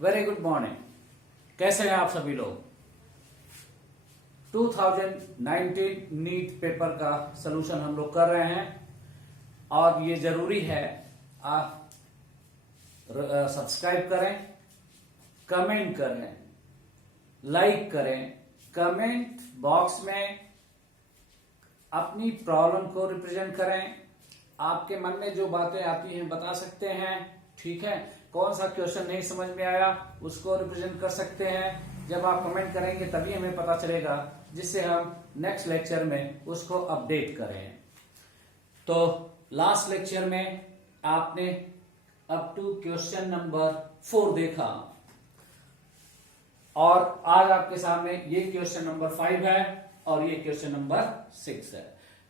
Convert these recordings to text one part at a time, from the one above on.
Very good morning. कैसे हैं आप सभी लोग? 2019 नीट पेपर का सलूशन हम लोग कर रहे हैं और ये जरूरी है आप सब्सक्राइब करें, कमेंट करें, लाइक करें, कमेंट बॉक्स में अपनी प्रॉब्लम को रिप्रेजेंट करें। आपके मन में जो बातें आती हैं बता सकते हैं, ठीक है। कौन सा क्वेश्चन नहीं समझ में आया उसको रिप्रेजेंट कर सकते हैं। जब आप कमेंट करेंगे तभी हमें पता चलेगा, जिससे हम नेक्स्ट लेक्चर में उसको अपडेट करें। तो लास्ट लेक्चर में आपने अप टू क्वेश्चन नंबर 4 देखा और आज आपके सामने ये क्वेश्चन नंबर 5 है और ये क्वेश्चन नंबर 6 है।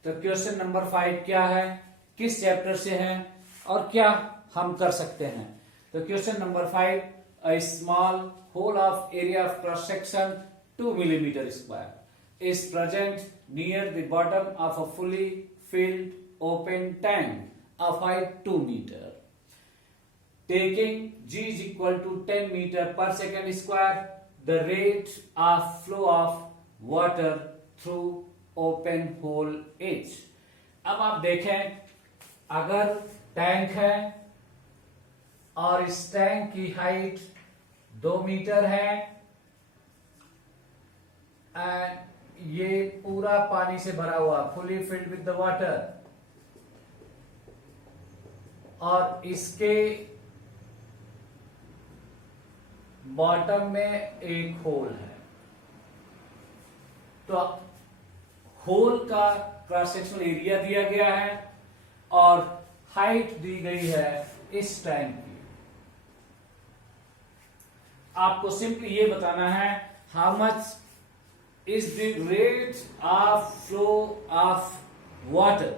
तो क्वेश्चन नंबर 5 क्या है, किस चैप्टर से है और क्या हम कर सकते हैं। तो question number 5, a small hole of area of cross section 2 millimeter square is present near the bottom of a fully filled open tank of height 2 meter. Taking G is equal to 10 meter per second square, the rate of flow of water through open hole is. अब आप देखें, अगर tank है और इस tank की height 2 metre है and ये पूरा पानी से भरा हुआ, fully filled with the water, और इसके बॉटम में एक होल है। तो होल का क्रॉस सेक्शनल एरिया दिया गया है और हाइट दी गई है इस टैंक की। आपको सिंपली ये बताना है how much is the rate of flow of water,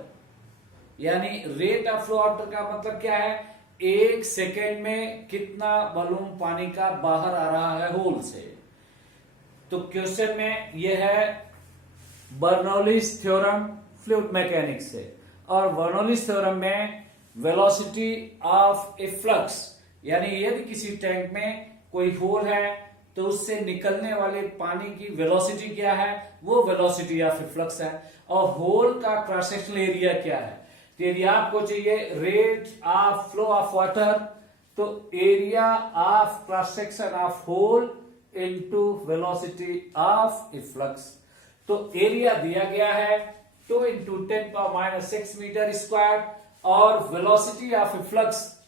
यानी रेट ऑफ फ्लो वाटर का मतलब क्या है, 1 सेकेंड में कितना वॉल्यूम पानी का बाहर आ रहा है होल से। तो क्वेश्चन में यह है बर्नौलीज थ्योरम फ्लूइड मैकेनिक्स से, और बर्नौलीज थ्योरम में वेलोसिटी ऑफ ए फ्लक्स, यानी यदि किसी टैंक में कोई होल है तो उससे निकलने वाले पानी की वेलोसिटी क्या है, वो वेलोसिटी ऑफ ए फ्लक्स है। और होल का क्रॉस सेक्शनल एरिया क्या है, तो यदि आपको चाहिए rate of flow of water, तो area of cross section of hole into velocity of efflux. तो एरिया दिया गया है 2 इंटू 10⁻⁻⁶ मीटर स्क्वायर और velocity of efflux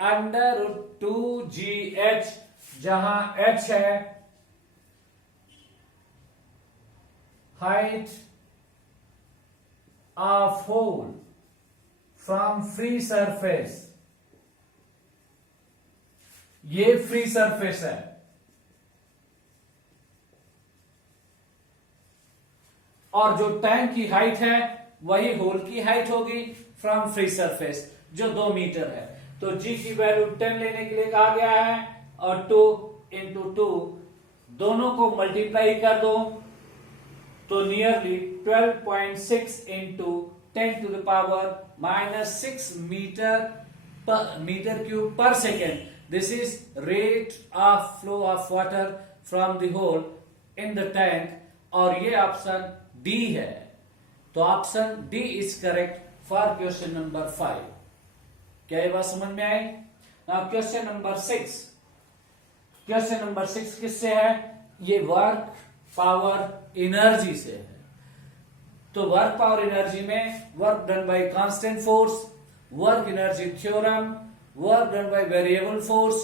√2GH, जहां H है height of hole from free surface. ये free surface है और जो टैंक की हाइट है वही होल की हाइट होगी फ्रॉम फ्री सरफेस, जो 2 मीटर है। तो G की वैल्यू 10 लेने के लिए कहा गया है और 2 इंटू 2 दोनों को मल्टीप्लाई कर दो तो नियरली 12.6 इंटू 10⁻⁻⁶ मीटर क्यूब पर second. This is rate of flow of water from the hole in the tank, और ये ऑप्शन डी है। तो option D is correct for question number 5। क्या ये बात समझ में आई? Now question number 6। Question number 6 किससे है? ये वर्क पावर एनर्जी से है। तो वर्क पावर एनर्जी में work done by constant force, work energy theorem, work done by variable force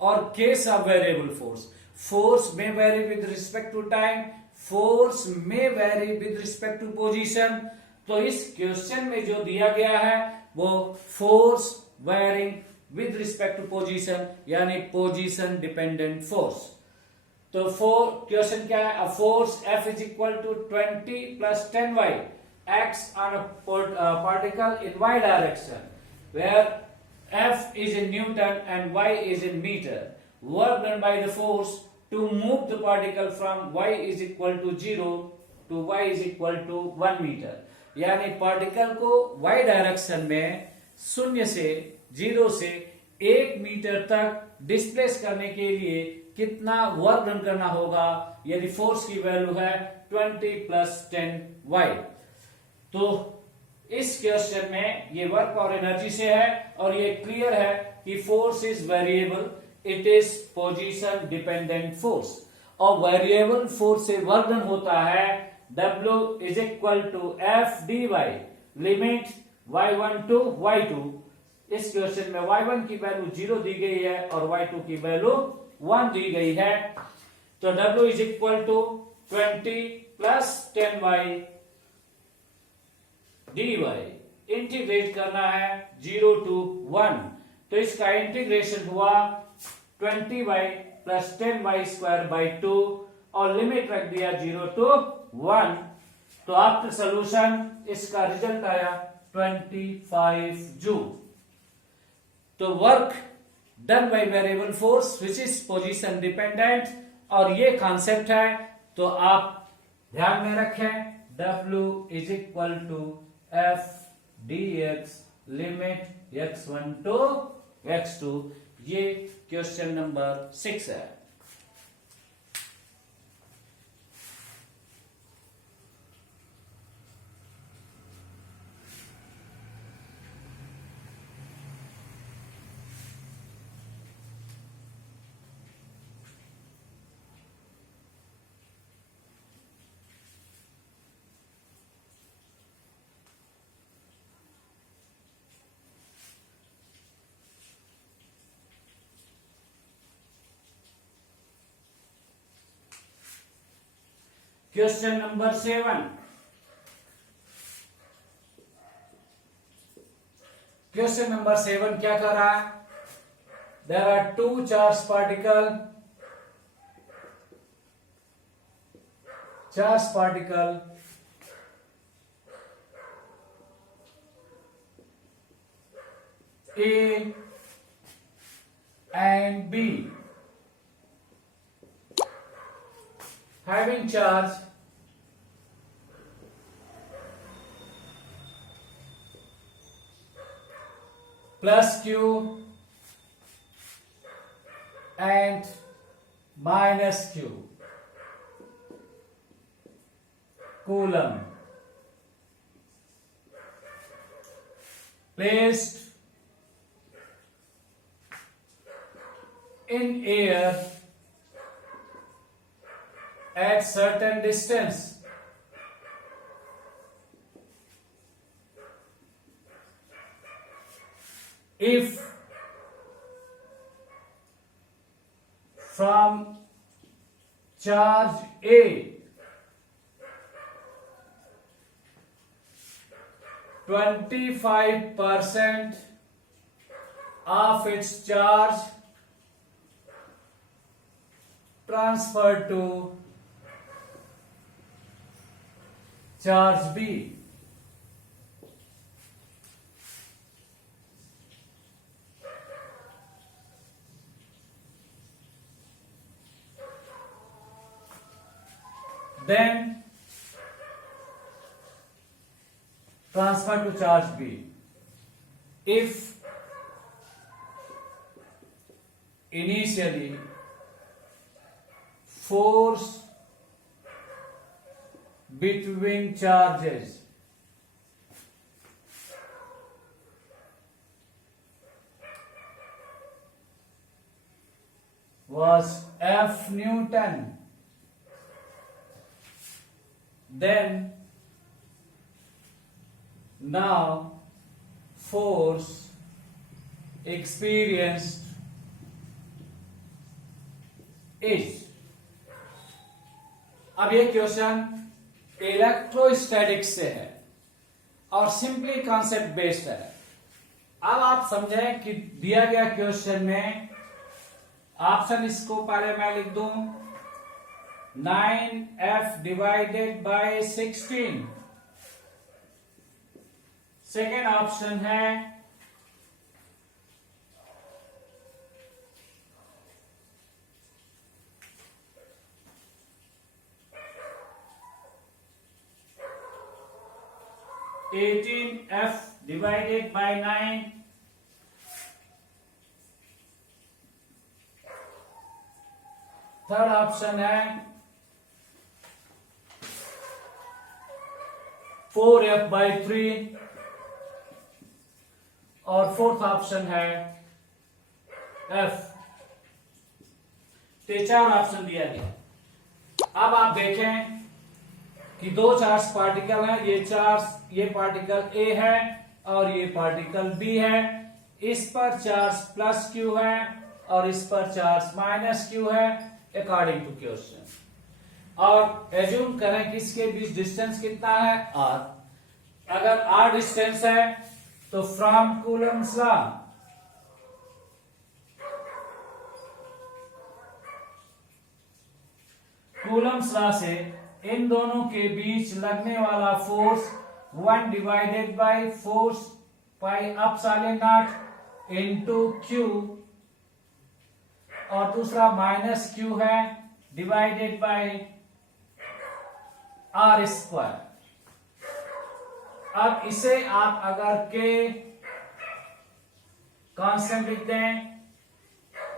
और case of variable force. Force में vary with respect to time, force में vary with respect to position. तो इस question में जो दिया गया है वो force varying with respect to position, यानी पोजीशन डिपेंडेंट फोर्स। तो क्वेश्चन क्या है? A force F is equal to 20 + 10y acts on a particle in y direction where F is in Newton and y is in meter. Work done by the force to move the particle from y is equal to 0 to y is equal to 1 meter. यानी particle को y direction में 0 से 1 metre तक displace करने के लिए कितना work done करना होगा, यदि फोर्स की वैल्यू है 20 + 10y। तो इस क्वेश्चन में ये वर्क और एनर्जी से है और ये क्लियर है कि force is variable, it is position dependent force. और वेरिएबल फोर्स से वर्क डन होता है W = F dy, limit y1 to y2। इस क्वेश्चन में y1 की वैल्यू 0 दी गई है और y2 की वैल्यू 1 दी गई है। तो W = 20 + 10y dy। इंटीग्रेट करना है 0 to 1, तो इसका इंटीग्रेशन हुआ 20y + 10y²/2 और लिमिट रख दिया 0 to 1। तो आफ्टर सोल्यूशन इसका रिजल्ट आया 25 जूल। तो work done by variable force which is position dependent, और ये कॉन्सेप्ट है तो आप ध्यान में रखें। W = F dx, limit x1 to x2। ये क्वेश्चन नंबर 6 है। Question number 7। क्वेश्चन नंबर 7 क्या कर रहा है? There are 2 charge particle A and B having charge +q and -q coulomb placed in air at certain distance, if from charge A (25% of its charge transferred to charge B, then transfer to charge B. If initially force between charges was F Newton, then now force experienced is। अब ये question electrostatics से है और simply concept based है। अब आप समझें कि दिया गया क्वेश्चन में ऑप्शन, इसको पहले मैं लिख दूं 9F / 16। सेकेंड ऑप्शन है 18F / 9 थर्ड ऑप्शन है 4f/3 और फोर्थ ऑप्शन है f। तो 4 ऑप्शन दिया गया। अब आप देखें कि दो चार्ज पार्टिकल हैं, ये पार्टिकल A है और ये पार्टिकल B है। इस पर चार्ज प्लस Q है और इस पर चार्ज माइनस Q है अकॉर्डिंग टू क्वेश्चन। और एज्यूम करें कि इसके बीच डिस्टेंस कितना है r। अगर r डिस्टेंस है तो फ्रॉम कूलम्स लॉ से इन दोनों के बीच लगने वाला force 1 divided by force pi epsilon not into Q और दूसरा माइनस Q है डिवाइडेड बाय r स्क्वायर। अब इसे आप अगर K कांस्टेंट लिख दें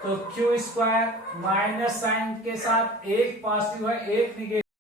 तो Q स्क्वायर माइनस साइन के साथ एक पॉजिटिव है एक निगेटिव